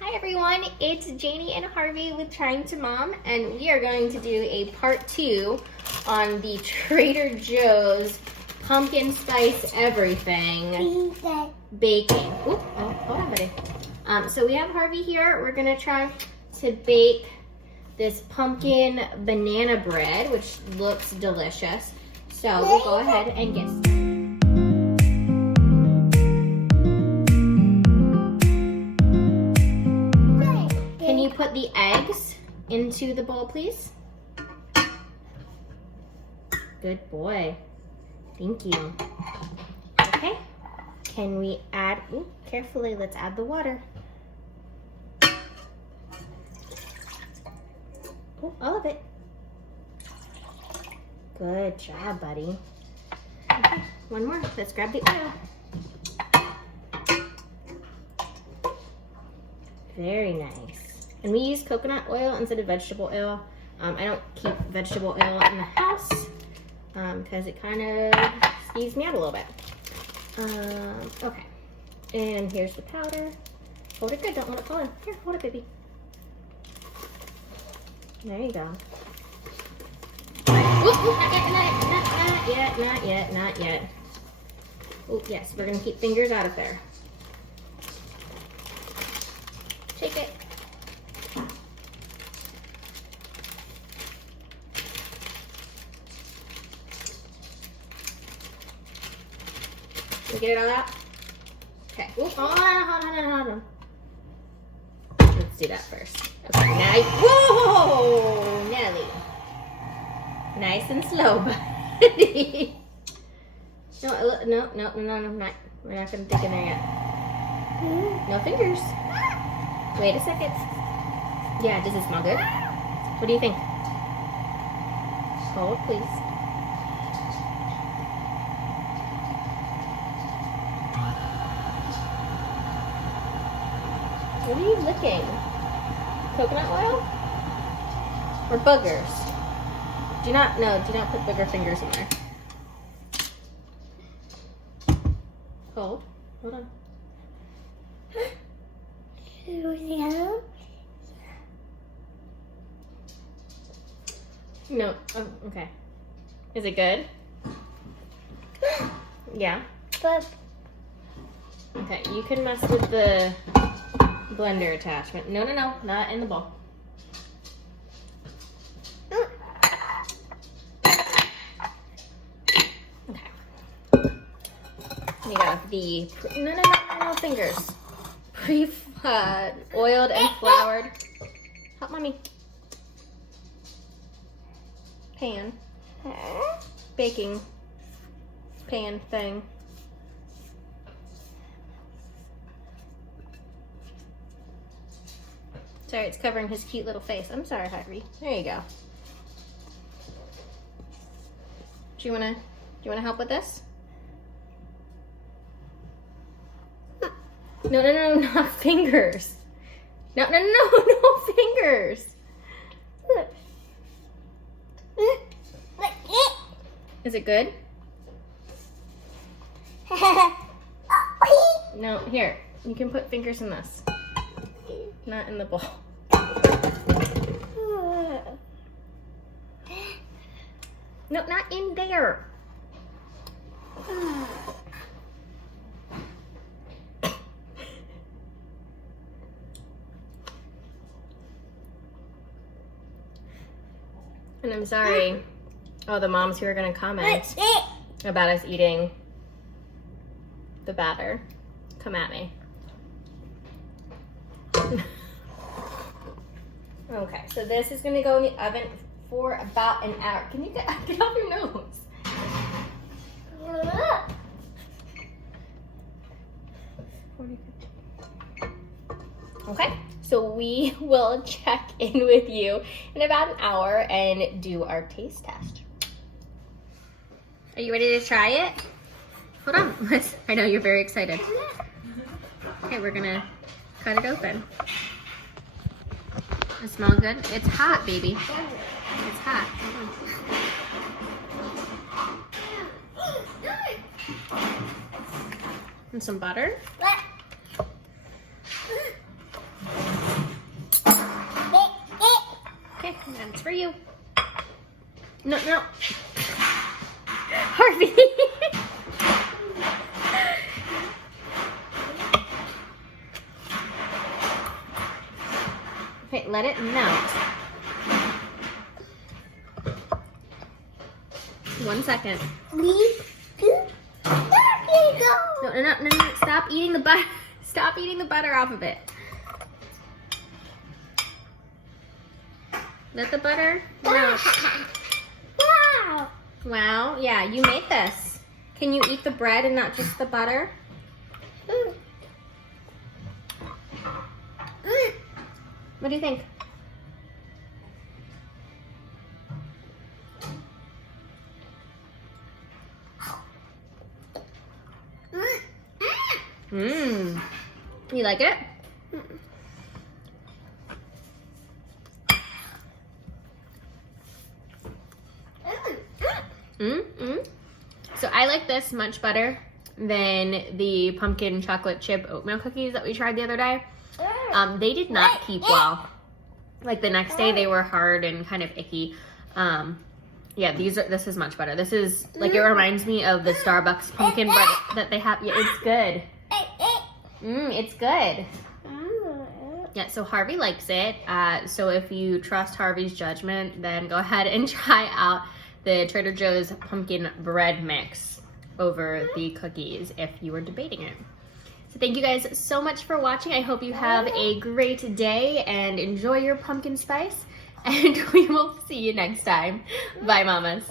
Hi everyone, it's Janie and Harvey with Trying to Mom, and we are going to do a part 2 on the Trader Joe's pumpkin spice everything baking. Oop, oh, hold on, buddy. So we have Harvey here. We're gonna try to bake this pumpkin banana bread, which looks delicious. So we'll go ahead and get started. Can you put the eggs into the bowl, please? Good boy. Thank you. Okay. Can we add, ooh, carefully, let's add the water. Oh, all of it. Good job, buddy. Okay, one more. Let's grab the oil. Very nice. And we use coconut oil instead of vegetable oil. I don't keep vegetable oil in the house because it kind of skeeves me out a little bit. Okay. And here's the powder. Hold it good, don't let it fall in. Here, hold it, baby. There you go. Ooh, not yet. Oh, yes, we're gonna keep fingers out of there. Shake it. You get it all out? Okay. Ooh, hold on. Let's do that first. Okay, now, whoa, Nelly. Nice and slow, buddy. No, not. We're not gonna dig in there yet. No fingers. Wait a second. Yeah, does it smell good? What do you think? Hold, please. What are you licking? Coconut oil? Or boogers? Do not put booger fingers in there. Hold on. No, oh, okay. Is it good? Yeah. Okay, you can mess with the blender attachment. No, not in the bowl. Okay. We have the, no fingers. Oiled and floured. Help mommy. Pan. Baking pan thing. Sorry, it's covering his cute little face. I'm sorry, Harvey. There you go. Do you wanna help with this? No, not fingers. No fingers. Is it good? No, here. You can put fingers in this. Not in the bowl. No, not in there. And I'm sorry, all the moms who are going to comment about us eating the batter. Come at me. Okay, so this is going to go in the oven for about an hour. Can you get off your nose? Okay, so we will check in with you in about an hour and do our taste test. Are you ready to try it? Hold on, I know you're very excited. Okay, we're gonna cut it open. It smells good? It's hot, baby. It's hot. And some butter. for you. No, no. Harvey. Okay, let it melt. 1 second. There you go. No. Stop eating the butter. Stop eating the butter off of it. Let the butter melt. Wow. Wow, yeah, you made this. Can you eat the bread and not just the butter? What do you think? Mmm. You like it? So I like this much better than the pumpkin chocolate chip oatmeal cookies that we tried the other day. They did not keep well. Like the next day they were hard and kind of icky. Yeah, this is much better. This is like, it reminds me of the Starbucks pumpkin bread that they have. Yeah, it's good. It's good. Yeah, so Harvey likes it. So if you trust Harvey's judgment, then go ahead and try out the Trader Joe's pumpkin bread mix over the cookies if you were debating it. So thank you guys so much for watching. I hope you have a great day and enjoy your pumpkin spice. And we will see you next time. Bye, mamas.